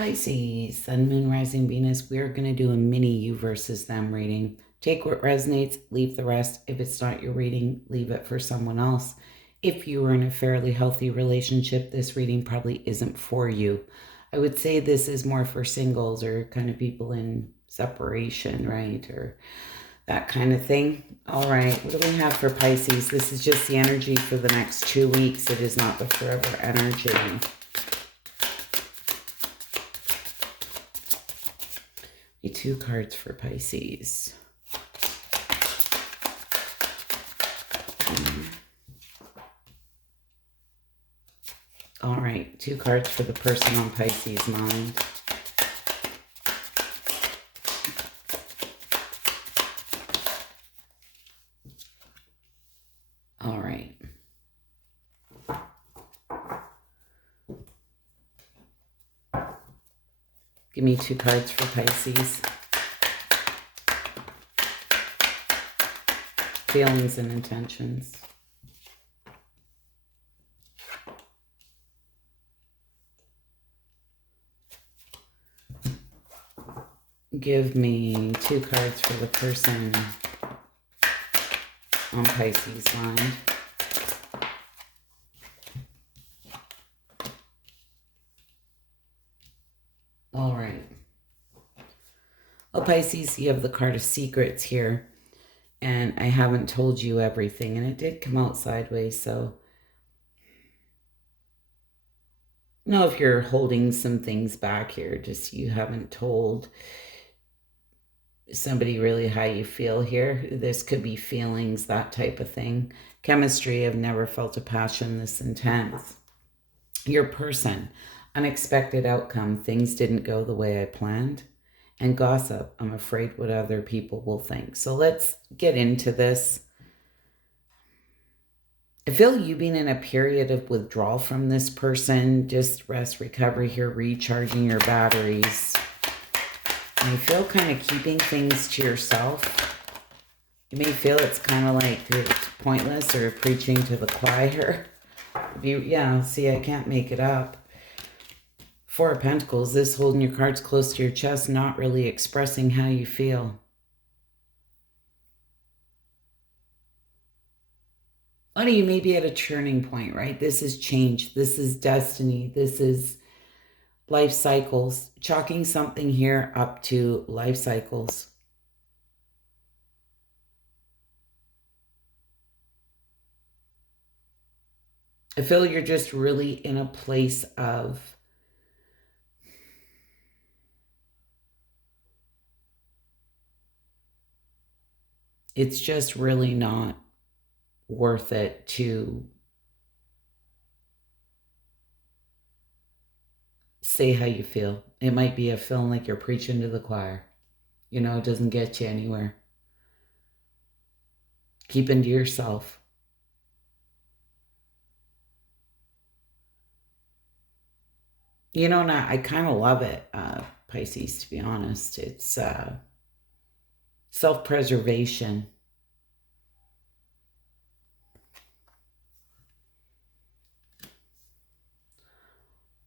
Pisces, Sun, Moon, Rising, Venus. We're going to do a mini you versus them reading. Take what resonates, leave the rest. If it's not your reading, leave it for someone else. If you are in a fairly healthy relationship, this reading probably isn't for you. I would say this is more for singles or kind of people in separation, right? Or that kind of thing. All right, what do we have for Pisces? This is just the energy for the next 2 weeks. It is not the forever energy. 2 cards for Pisces. All right, 2 cards for the person on Pisces' mind. All right. Give me 2 cards for Pisces. Feelings and intentions. Give me 2 cards for the person on Pisces' mind. All right. Well, Pisces, you have the card of secrets here. And I haven't told you everything. And it did come out sideways, so know if you're holding some things back here, just you haven't told somebody really how you feel here. This could be feelings, that type of thing. Chemistry, I've never felt a passion this intense. Your person, unexpected outcome, things didn't go the way I planned. And gossip, I'm afraid what other people will think. So let's get into this. I feel you being in a period of withdrawal from this person, just rest, recovery here, recharging your batteries. And you feel kind of keeping things to yourself. You may feel it's kind of like it's pointless or preaching to the choir. Yeah, see, I can't make it up. 4 of Pentacles, this holding your cards close to your chest, not really expressing how you feel. A lot of you may be at a turning point, right? This is change. This is destiny. This is life cycles. Chalking something here up to life cycles. I feel you're just really in a place of it's just really not worth it to say how you feel. It might be a feeling like you're preaching to the choir. You know, it doesn't get you anywhere. Keeping to yourself. You know, I kind of love it, Pisces, to be honest. It's self-preservation.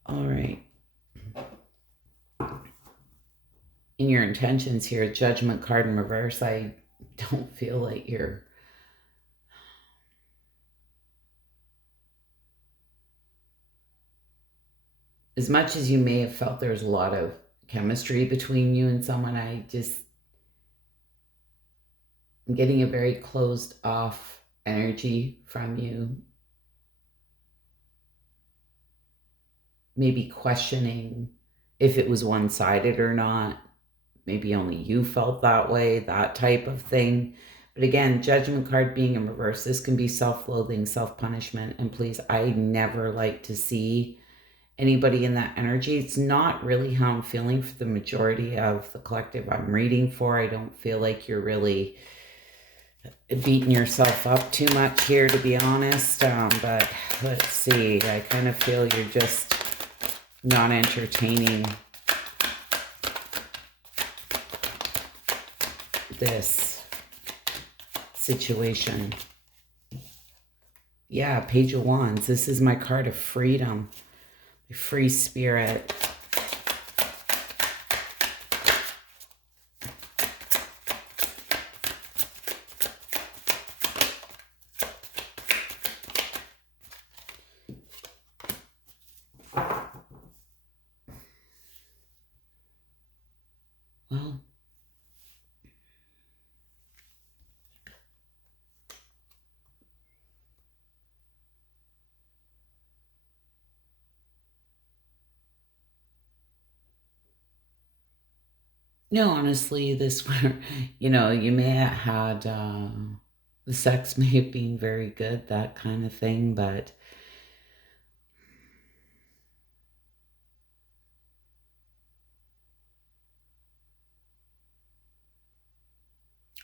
All right. In your intentions here, Judgment card in reverse, I don't feel like you're as much as you may have felt there's a lot of chemistry between you and someone, I'm getting a very closed off energy from you. Maybe questioning if it was one-sided or not. Maybe only you felt that way, that type of thing. But again, Judgment card being in reverse, this can be self-loathing, self-punishment. And please, I never like to see anybody in that energy. It's not really how I'm feeling for the majority of the collective I'm reading for. I don't feel like you're really beating yourself up too much here, to be honest. But let's see. I kind of feel you're just not entertaining this situation. Yeah, Page of Wands. This is my card of freedom. Free spirit. Well, no, honestly, this where, you may have had, the sex may have been very good, that kind of thing, but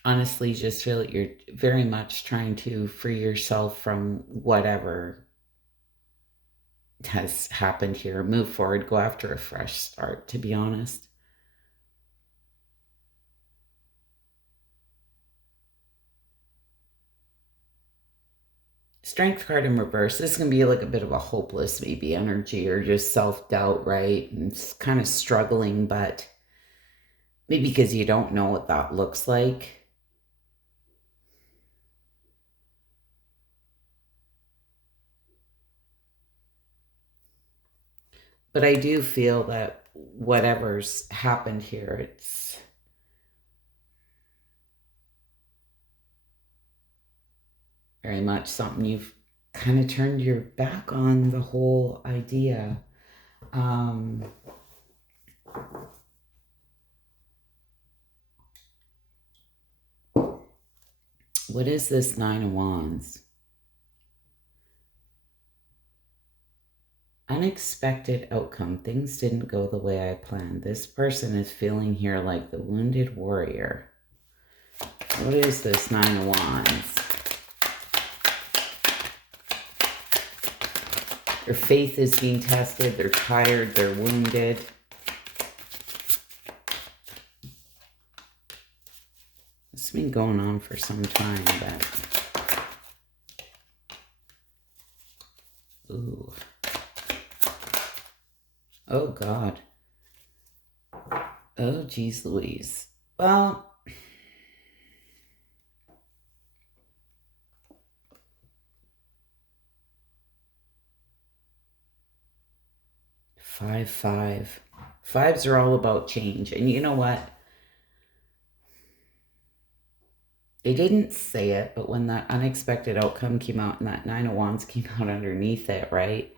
honestly, just feel that you're very much trying to free yourself from whatever has happened here, move forward, go after a fresh start, to be honest. Strength card in reverse. This can be like a bit of a hopeless maybe energy or just self-doubt, right? And it's kind of struggling, but maybe because you don't know what that looks like. But I do feel that whatever's happened here, it's very much something you've kind of turned your back on the whole idea. Um, what is this Nine of Wands? Unexpected outcome. Things didn't go the way I planned. This person is feeling here like the wounded warrior. What is this Nine of Wands? Their faith is being tested. They're tired. They're wounded. It's been going on for some time, but... Ooh. Oh, God. Oh, geez Louise. Well... 5-5. Fives are all about change. And you know what? They didn't say it, but when that unexpected outcome came out and that Nine of Wands came out underneath it, right?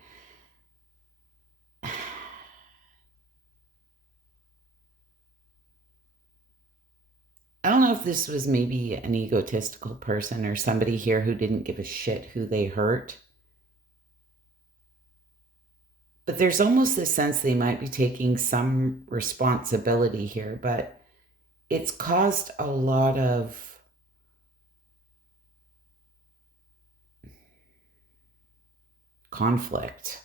I don't know if this was maybe an egotistical person or somebody here who didn't give a shit who they hurt. But there's almost this sense they might be taking some responsibility here, but it's caused a lot of conflict.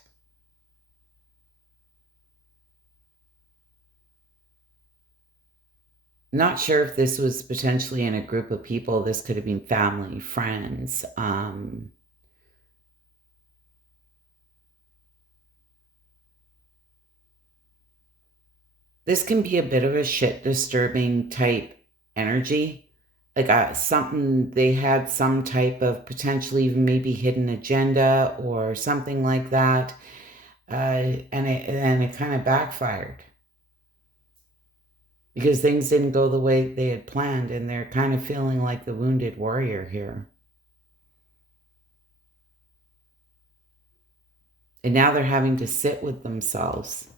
Not sure if this was potentially in a group of people. This could have been family, friends. This can be a bit of a shit disturbing type energy. Like something, they had some type of potentially even maybe hidden agenda or something like that. And it kind of backfired because things didn't go the way they had planned, and they're kind of feeling like the wounded warrior here. And now they're having to sit with themselves.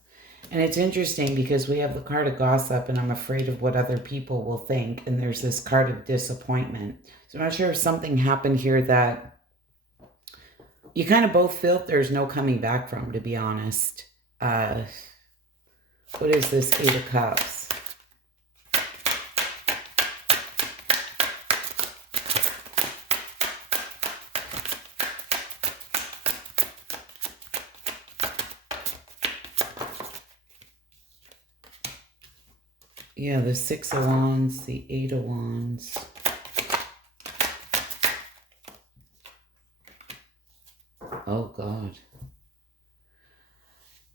And it's interesting because we have the card of gossip, and I'm afraid of what other people will think. And there's this card of disappointment. So I'm not sure if something happened here that you kind of both felt there's no coming back from, to be honest. What is this Eight of Cups? Yeah, the Six of Wands, the Eight of Wands. Oh, God.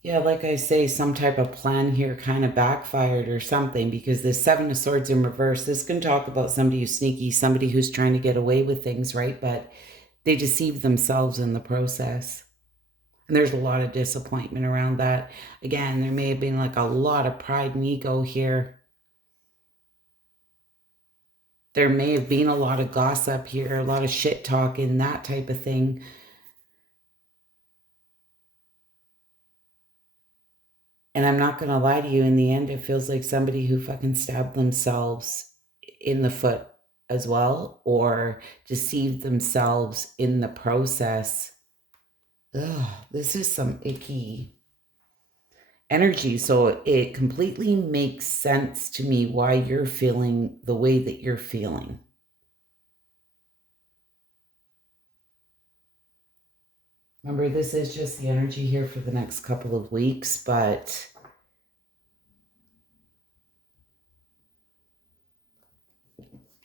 Yeah, like I say, some type of plan here kind of backfired or something, because the Seven of Swords in reverse, this can talk about somebody who's sneaky, somebody who's trying to get away with things, right? But they deceive themselves in the process. And there's a lot of disappointment around that. Again, there may have been like a lot of pride and ego here. There may have been a lot of gossip here, a lot of shit talking, that type of thing. And I'm not going to lie to you, in the end, it feels like somebody who fucking stabbed themselves in the foot as well, or deceived themselves in the process. Ugh, this is some icky energy. So it completely makes sense to me why you're feeling the way that you're feeling. Remember, this is just the energy here for the next couple of weeks, but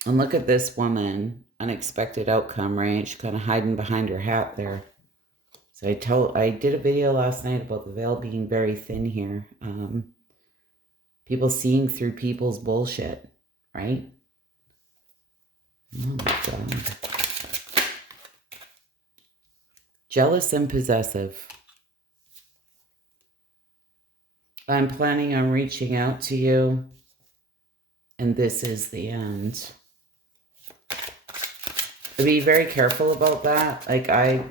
and look at this woman, unexpected outcome, right? She's kind of hiding behind her hat there. So I did a video last night about the veil being very thin here. People seeing through people's bullshit, right? Oh my God. Jealous and possessive. I'm planning on reaching out to you, and this is the end. Be very careful about that. Like, I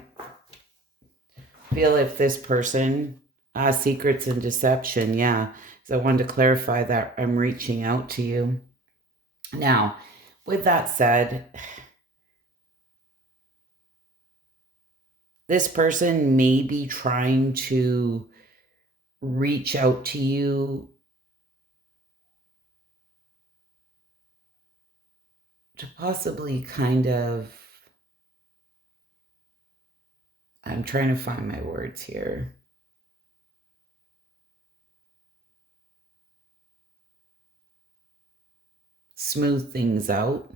feel if this person, secrets and deception, yeah. So I wanted to clarify that I'm reaching out to you. Now, with that said, this person may be trying to reach out to you to possibly kind of, I'm trying to find my words here. Smooth things out.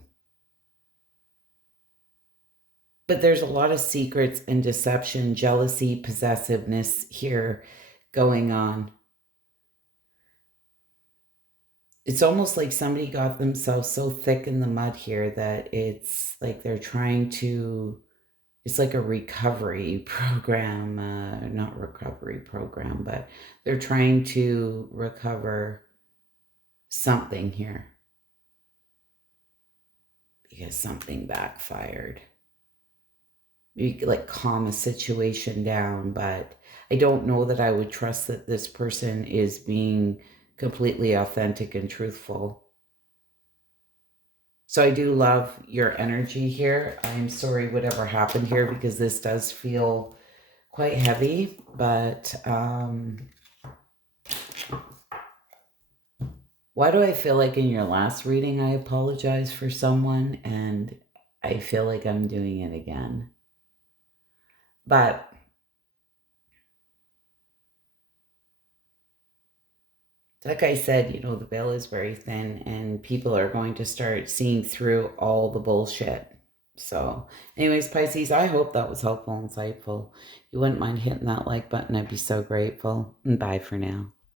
But there's a lot of secrets and deception, jealousy, possessiveness here going on. It's almost like somebody got themselves so thick in the mud here that it's like they're trying to, it's like a recovery program, not recovery program, but they're trying to recover something here because something backfired. You could like calm a situation down, but I don't know that I would trust that this person is being completely authentic and truthful. So I do love your energy here. I'm sorry whatever happened here because this does feel quite heavy, but why do I feel like in your last reading I apologized for someone and I feel like I'm doing it again? But like I said, the veil is very thin and people are going to start seeing through all the bullshit. So anyways, Pisces, I hope that was helpful and insightful. If you wouldn't mind hitting that like button, I'd be so grateful. And bye for now.